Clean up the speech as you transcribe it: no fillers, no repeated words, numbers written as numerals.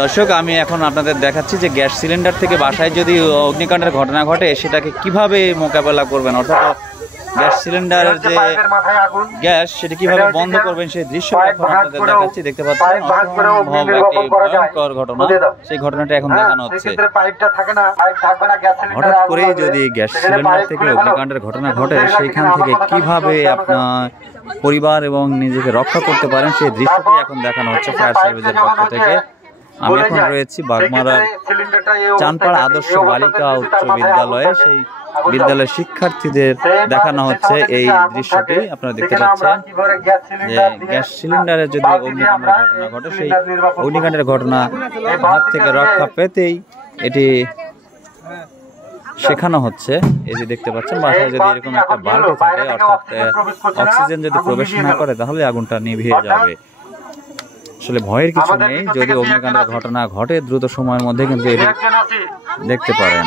দর্শক, আমি এখন আপনাদের দেখাচ্ছি যে গ্যাস সিলিন্ডার থেকে বাসায় যদি অগ্নিকাণ্ডের ঘটনা ঘটে সেটাকে কিভাবে মোকাবেলা করবেন, অর্থাৎ গ্যাস সিলিন্ডারের যে গ্যাস সেটা কিভাবে বন্ধ করবেন সেই দৃশ্য এখন আপনাদের দেখাচ্ছি। দেখতে পাচ্ছেন একটি ভয়ঙ্কর ঘটনা, সেই ঘটনাটা এখন দেখানো হচ্ছে। হঠাৎ করেই যদি গ্যাস সিলিন্ডার থেকে অগ্নিকাণ্ডের ঘটনা ঘটে সেইখান থেকে কিভাবে আপনার পরিবার এবং নিজেকে রক্ষা করতে পারেন সেই দৃশ্যটি এখন দেখানো হচ্ছে ফায়ার সার্ভিসের পক্ষ থেকে। আমি এখন রয়েছি বাগমারার চানপাড়া আদর্শ বালিকা উচ্চ বিদ্যালয়ে। সেই বিদ্যালয়ের শিক্ষার্থীদের দেখানো হচ্ছে এই দৃশ্যটি। আপনারা দেখতে পাচ্ছেন যে গ্যাস সিলিন্ডারে যদি অগ্নিকাণ্ডের ঘটনা ঘটে সেই অগ্নিকাণ্ডের ঘটনা হাত থেকে রক্ষা পেতেই এটি শেখানো হচ্ছে। এই যে দেখতে পাচ্ছেন বাসায় যদি এরকম একটা বাল্ব থাকে, অর্থাৎ অক্সিজেন যদি প্রবেশ না করে তাহলে আগুনটা নিভিয়ে যাবে। আসলে ভয়ের কিছু নেই, যদি অগ্নিকাণ্ডের ঘটনা ঘটে দ্রুত সময়ের মধ্যে কিন্তু এটি দেখতে পারেন।